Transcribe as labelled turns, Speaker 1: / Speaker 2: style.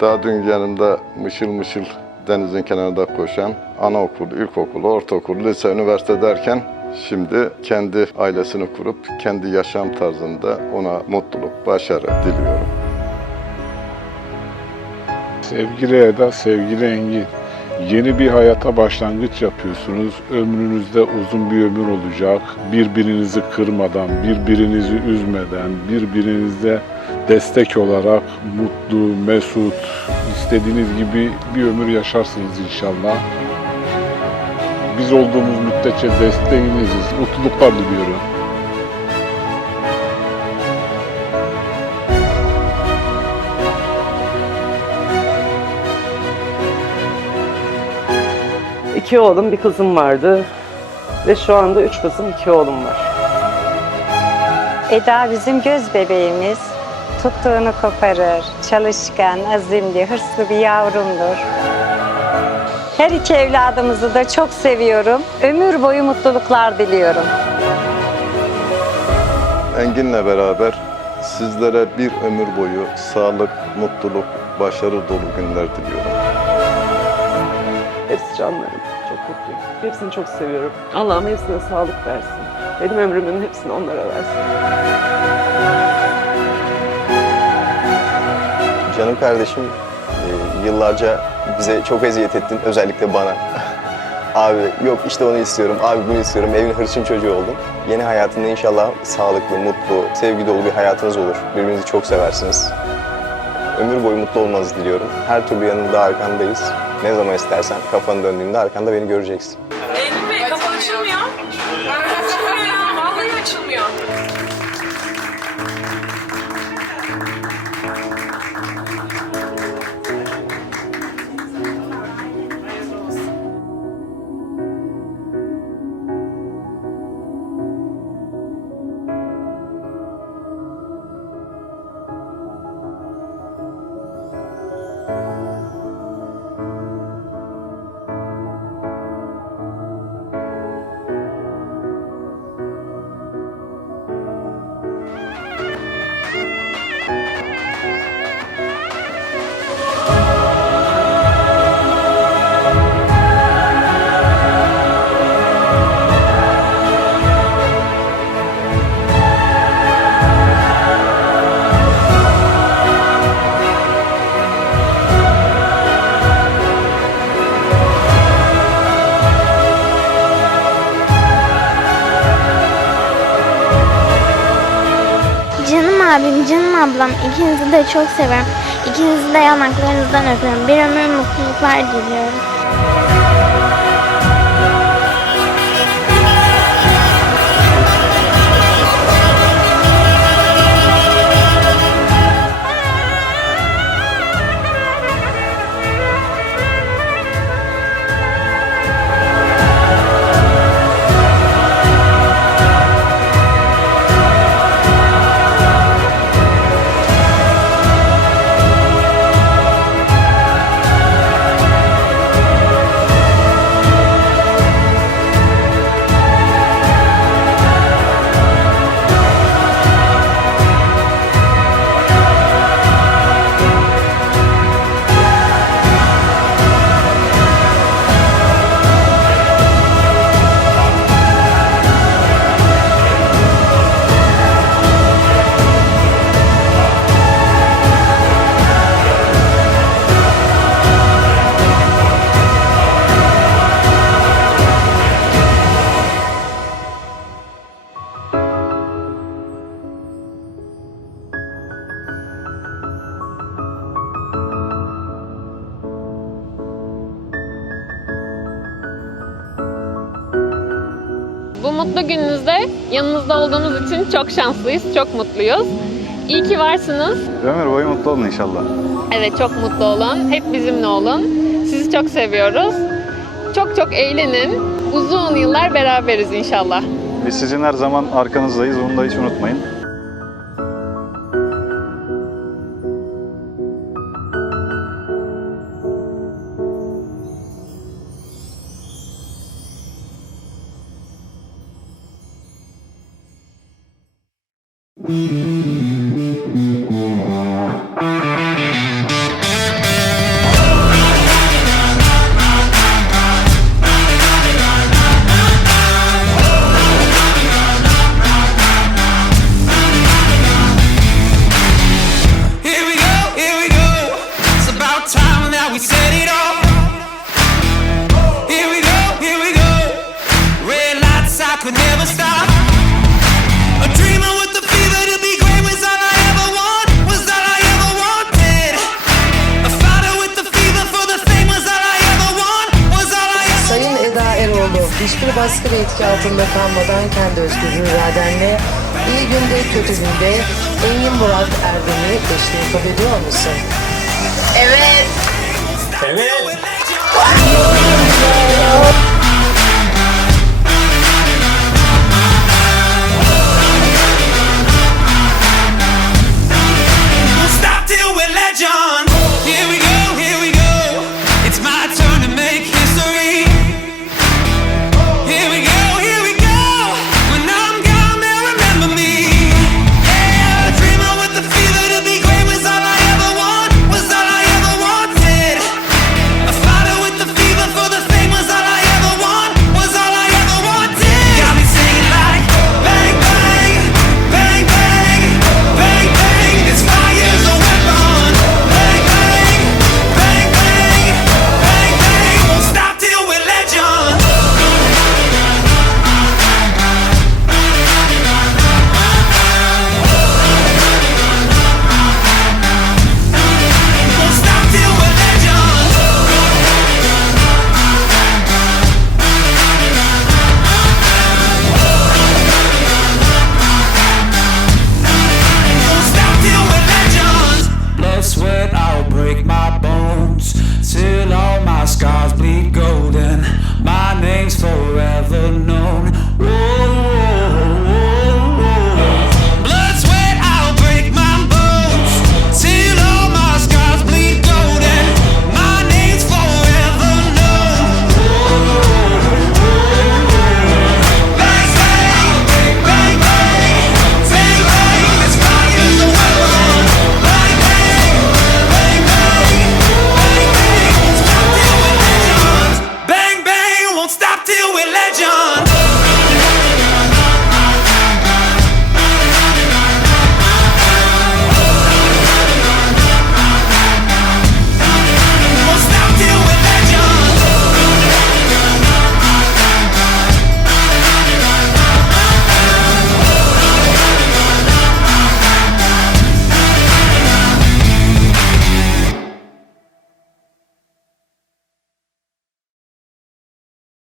Speaker 1: Daha dün yanımda mışıl mışıl denizin kenarında koşan anaokulu, ilkokulu, ortaokulu, lise, üniversite derken şimdi kendi ailesini kurup kendi yaşam tarzında ona mutluluk, başarı diliyorum.
Speaker 2: Sevgili Eda, sevgili Engin. Yeni bir hayata başlangıç yapıyorsunuz. Ömrünüzde uzun bir ömür olacak. Birbirinizi kırmadan, birbirinizi üzmeden, birbirinize destek olarak mutlu, mesut, istediğiniz gibi bir ömür yaşarsınız inşallah. Biz olduğumuz müddetçe desteğiniziz. Mutluluklar diliyorum.
Speaker 3: İki oğlum, bir kızım vardı. Ve şu anda üç kızım, iki oğlum var.
Speaker 4: Eda bizim göz bebeğimiz. Tuttuğunu koparır. Çalışkan, azimli, hırslı bir yavrumdur. Her iki evladımızı da çok seviyorum. Ömür boyu mutluluklar diliyorum.
Speaker 1: Engin'le beraber sizlere bir ömür boyu sağlık, mutluluk, başarı dolu günler diliyorum.
Speaker 3: Hepsi canlarım. Çok mutluyum. Hepsini çok seviyorum. Allah'ım hepsine sağlık versin. Benim ömrümün hepsini onlara versin.
Speaker 5: Canım kardeşim e, yıllarca bize çok eziyet ettin özellikle bana. Abi yok işte onu istiyorum, abi bunu istiyorum, evin hırçın çocuğu oldun. Yeni hayatında inşallah sağlıklı, mutlu, sevgi dolu bir hayatınız olur. Birbirinizi çok seversiniz. Ömür boyu mutlu olmanızı diliyorum. Her türlü yanında arkandayız. Ne zaman istersen kafanı döndüğünde arkanda beni göreceksin.
Speaker 6: Abim, canım ablam ikinizi de çok severim. İkinizi de yanaklarınızdan öpüyorum. Bir ömür mutluluklar diliyorum.
Speaker 7: Bu mutlu gününüzde yanınızda olduğumuz için çok şanslıyız, çok mutluyuz. İyi ki varsınız.
Speaker 8: Ömür boyu mutlu olun inşallah.
Speaker 7: Evet çok mutlu olun. Hep bizimle olun. Sizi çok seviyoruz. Çok çok eğlenin. Uzun yıllar beraberiz inşallah.
Speaker 8: Biz sizin her zaman arkanızdayız. Bunu da hiç unutmayın.
Speaker 9: hiçbir baskı ve kalmadan kendi özgür iradenle iyi günde kötü günde Engin Murat Erdem'i eşliğe ediyor musun?
Speaker 10: Evet.
Speaker 11: Evet. Stop till we're legends.